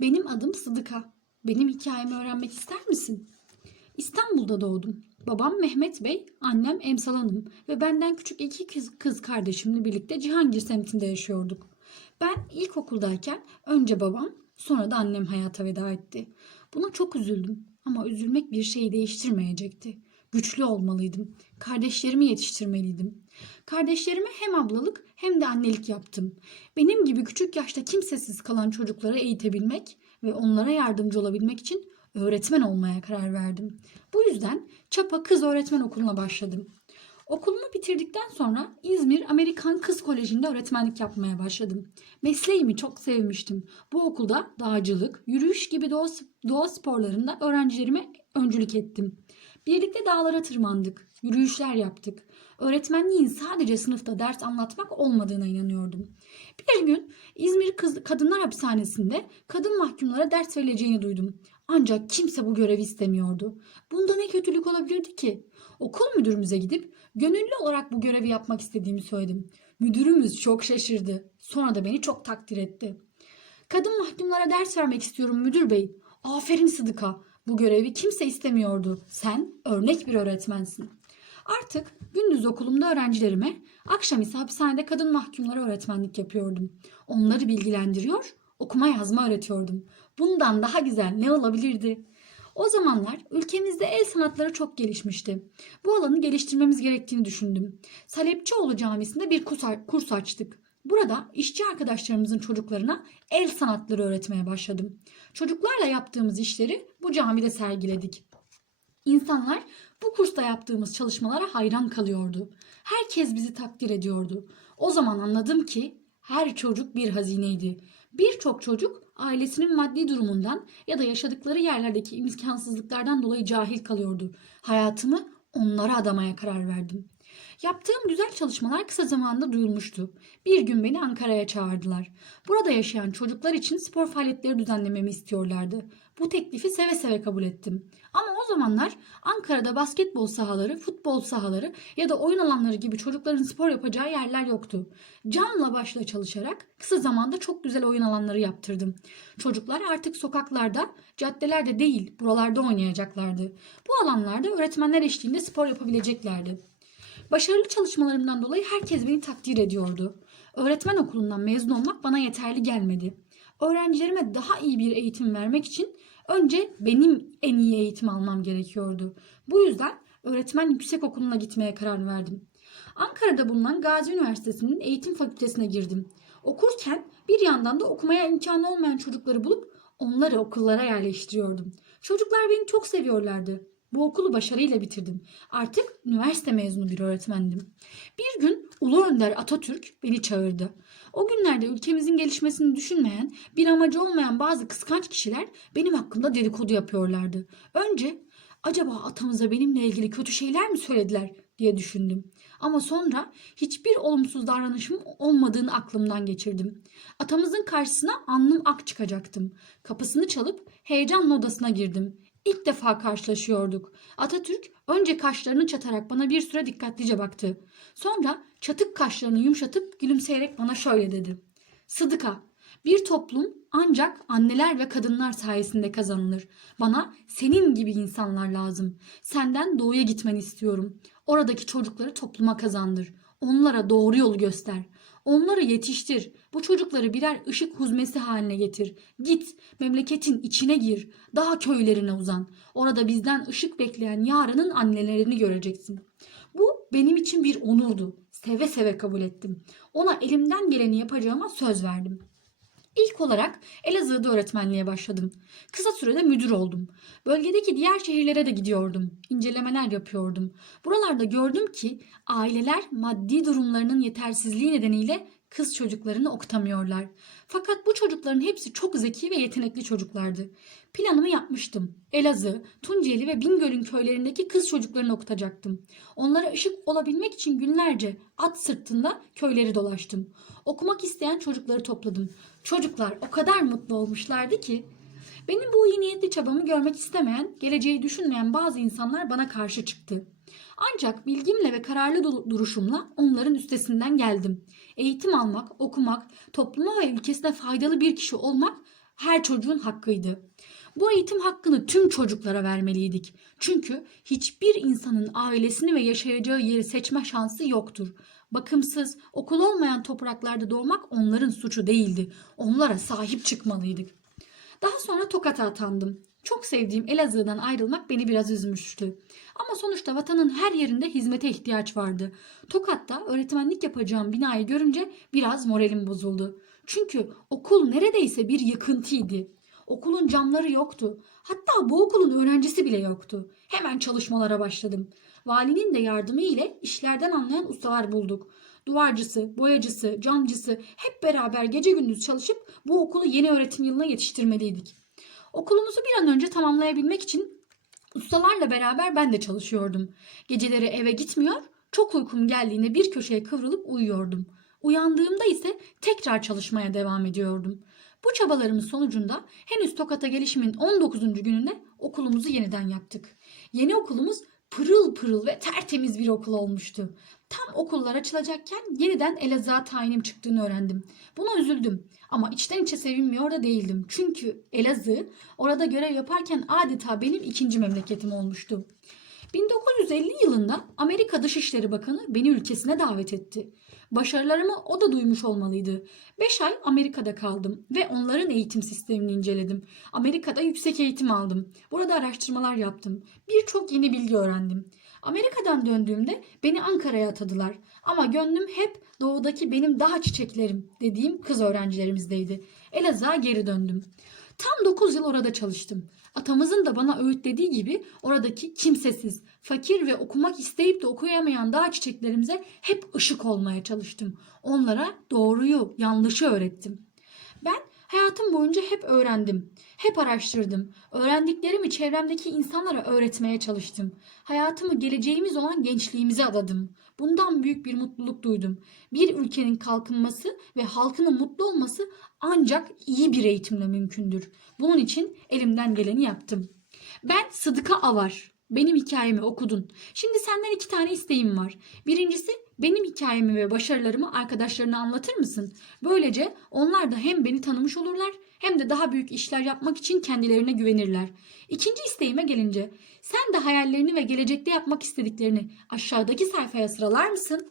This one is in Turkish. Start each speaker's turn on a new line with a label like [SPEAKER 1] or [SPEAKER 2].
[SPEAKER 1] Benim adım Sıdıka. Benim hikayemi öğrenmek ister misin? İstanbul'da doğdum. Babam Mehmet Bey, annem Emsal Hanım ve benden küçük iki kız, kız kardeşimle birlikte Cihangir semtinde yaşıyorduk. Ben ilkokuldayken önce babam, sonra da annem hayata veda etti. Buna çok üzüldüm ama üzülmek bir şeyi değiştirmeyecekti. Güçlü olmalıydım. Kardeşlerimi yetiştirmeliydim. Kardeşlerime hem ablalık hem de annelik yaptım. Benim gibi küçük yaşta kimsesiz kalan çocukları eğitebilmek ve onlara yardımcı olabilmek için öğretmen olmaya karar verdim. Bu yüzden Çapa Kız Öğretmen Okulu'na başladım. Okulumu bitirdikten sonra İzmir Amerikan Kız Koleji'nde öğretmenlik yapmaya başladım. Mesleğimi çok sevmiştim. Bu okulda dağcılık, yürüyüş gibi doğa, doğa sporlarında öğrencilerime öncülük ettim. Birlikte dağlara tırmandık, yürüyüşler yaptık. Öğretmenliğin sadece sınıfta ders anlatmak olmadığına inanıyordum. Bir gün İzmir Kız, Kadınlar Hapishanesi'nde kadın mahkumlara ders verileceğini duydum. Ancak kimse bu görevi istemiyordu. Bunda ne kötülük olabilirdi ki? Okul müdürümüze gidip gönüllü olarak bu görevi yapmak istediğimi söyledim. Müdürümüz çok şaşırdı. Sonra da beni çok takdir etti. Kadın mahkumlara ders vermek istiyorum müdür bey. Aferin Sıdıka. Bu görevi kimse istemiyordu. Sen örnek bir öğretmensin. Artık gündüz okulumda öğrencilerime, akşam ise hapishanede kadın mahkumlara öğretmenlik yapıyordum. Onları bilgilendiriyor, okuma yazma öğretiyordum. Bundan daha güzel ne olabilirdi? O zamanlar ülkemizde el sanatları çok gelişmişti. Bu alanı geliştirmemiz gerektiğini düşündüm. Salepçioğlu Camisi'nde bir kurs, açtık. Burada işçi arkadaşlarımızın çocuklarına el sanatları öğretmeye başladım. Çocuklarla yaptığımız işleri bu camide sergiledik. İnsanlar bu kursta yaptığımız çalışmalara hayran kalıyordu. Herkes bizi takdir ediyordu. O zaman anladım ki her çocuk bir hazineydi. Birçok çocuk ailesinin maddi durumundan ya da yaşadıkları yerlerdeki imkansızlıklardan dolayı cahil kalıyordu. Hayatımı onlara adamaya karar verdim. Yaptığım güzel çalışmalar kısa zamanda duyulmuştu. Bir gün beni Ankara'ya çağırdılar. Burada yaşayan çocuklar için spor faaliyetleri düzenlememi istiyorlardı. Bu teklifi seve seve kabul ettim. Ama o zamanlar Ankara'da basketbol sahaları, futbol sahaları ya da oyun alanları gibi çocukların spor yapacağı yerler yoktu. Canla başla çalışarak kısa zamanda çok güzel oyun alanları yaptırdım. Çocuklar artık sokaklarda, caddelerde değil, buralarda oynayacaklardı. Bu alanlarda öğretmenler eşliğinde spor yapabileceklerdi. Başarılı çalışmalarımdan dolayı herkes beni takdir ediyordu. Öğretmen okulundan mezun olmak bana yeterli gelmedi. Öğrencilerime daha iyi bir eğitim vermek için önce benim en iyi eğitim almam gerekiyordu. Bu yüzden öğretmen yüksek okuluna gitmeye karar verdim. Ankara'da bulunan Gazi Üniversitesi'nin eğitim fakültesine girdim. Okurken bir yandan da okumaya imkanı olmayan çocukları bulup onları okullara yerleştiriyordum. Çocuklar beni çok seviyorlardı. Bu okulu başarıyla bitirdim. Artık üniversite mezunu bir öğretmendim. Bir gün Ulu Önder Atatürk beni çağırdı. O günlerde ülkemizin gelişmesini düşünmeyen, bir amacı olmayan bazı kıskanç kişiler benim hakkımda dedikodu yapıyorlardı. Önce acaba atamıza benimle ilgili kötü şeyler mi söylediler diye düşündüm. Ama sonra hiçbir olumsuz davranışım olmadığını aklımdan geçirdim. Atamızın karşısına alnım ak çıkacaktım. Kapısını çalıp heyecanla odasına girdim. İlk defa karşılaşıyorduk. Atatürk önce kaşlarını çatarak bana bir süre dikkatlice baktı. Sonra çatık kaşlarını yumuşatıp gülümseyerek bana şöyle dedi. Sıdıka, bir toplum ancak anneler ve kadınlar sayesinde kazanılır. Bana senin gibi insanlar lazım. Senden doğuya gitmeni istiyorum. Oradaki çocukları topluma kazandır. Onlara doğru yolu göster. Onları yetiştir. Bu çocukları birer ışık huzmesi haline getir. Git, memleketin içine gir. Daha köylerine uzan. Orada bizden ışık bekleyen yarının annelerini göreceksin. Bu benim için bir onurdu. Seve seve kabul ettim. Ona elimden geleni yapacağıma söz verdim. İlk olarak Elazığ'da öğretmenliğe başladım. Kısa sürede müdür oldum. Bölgedeki diğer şehirlere de gidiyordum. İncelemeler yapıyordum. Buralarda gördüm ki aileler maddi durumlarının yetersizliği nedeniyle kız çocuklarını okutamıyorlar. Fakat bu çocukların hepsi çok zeki ve yetenekli çocuklardı. Planımı yapmıştım. Elazığ, Tunceli ve Bingöl'ün köylerindeki kız çocuklarını okutacaktım. Onlara ışık olabilmek için günlerce at sırtında köyleri dolaştım. Okumak isteyen çocukları topladım. Çocuklar o kadar mutlu olmuşlardı ki. Benim bu iyi niyetli çabamı görmek istemeyen, geleceği düşünmeyen bazı insanlar bana karşı çıktı. Ancak bilgimle ve kararlı du- duruşumla onların üstesinden geldim. Eğitim almak, okumak, topluma ve ülkesine faydalı bir kişi olmak her çocuğun hakkıydı. Bu eğitim hakkını tüm çocuklara vermeliydik. Çünkü hiçbir insanın ailesini ve yaşayacağı yeri seçme şansı yoktur. Bakımsız, okul olmayan topraklarda doğmak onların suçu değildi. Onlara sahip çıkmalıydık. Daha sonra Tokat'a atandım. Çok sevdiğim Elazığ'dan ayrılmak beni biraz üzmüştü. Ama sonuçta vatanın her yerinde hizmete ihtiyaç vardı. Tokat'ta öğretmenlik yapacağım binayı görünce biraz moralim bozuldu. Çünkü okul neredeyse bir yıkıntıydı. Okulun camları yoktu. Hatta bu okulun öğrencisi bile yoktu. Hemen çalışmalara başladım. Valinin de yardımı ile işlerden anlayan ustalar bulduk. Duvarcısı, boyacısı, camcısı hep beraber gece gündüz çalışıp bu okulu yeni öğretim yılına yetiştirmeliydik. Okulumuzu bir an önce tamamlayabilmek için ustalarla beraber ben de çalışıyordum. Geceleri eve gitmiyor, çok uykum geldiğinde bir köşeye kıvrılıp uyuyordum. Uyandığımda ise tekrar çalışmaya devam ediyordum. Bu çabalarımın sonucunda henüz Tokat'a gelişimin 19. gününde okulumuzu yeniden yaptık. Yeni okulumuz pırıl pırıl ve tertemiz bir okul olmuştu. Tam okullar açılacakken yeniden Elazığ'a tayinim çıktığını öğrendim. Buna üzüldüm ama içten içe sevinmiyor da değildim. Çünkü Elazığ orada görev yaparken adeta benim ikinci memleketim olmuştu. 1950 yılında Amerika Dışişleri Bakanı beni ülkesine davet etti. Başarılarımı o da duymuş olmalıydı. 5 ay Amerika'da kaldım ve onların eğitim sistemini inceledim. Amerika'da yüksek eğitim aldım. Burada araştırmalar yaptım. Birçok yeni bilgi öğrendim. Amerika'dan döndüğümde beni Ankara'ya atadılar. Ama gönlüm hep doğudaki benim daha çiçeklerim dediğim kız öğrencilerimizdeydi. Elazığ'a geri döndüm. Tam 9 yıl orada çalıştım. Atamızın da bana öğütlediği gibi oradaki kimsesiz, fakir ve okumak isteyip de okuyamayan dağ çiçeklerimize hep ışık olmaya çalıştım. Onlara doğruyu, yanlışı öğrettim. Ben hayatım boyunca hep öğrendim. Hep araştırdım. Öğrendiklerimi çevremdeki insanlara öğretmeye çalıştım. Hayatımı geleceğimiz olan gençliğimize adadım. Bundan büyük bir mutluluk duydum. Bir ülkenin kalkınması ve halkının mutlu olması ancak iyi bir eğitimle mümkündür. Bunun için elimden geleni yaptım. Ben Sıdıka Avar. Benim hikayemi okudun. Şimdi senden iki tane isteğim var. Birincisi benim hikayemi ve başarılarımı arkadaşlarına anlatır mısın? Böylece onlar da hem beni tanımış olurlar hem de daha büyük işler yapmak için kendilerine güvenirler. İkinci isteğime gelince sen de hayallerini ve gelecekte yapmak istediklerini aşağıdaki sayfaya sıralar mısın?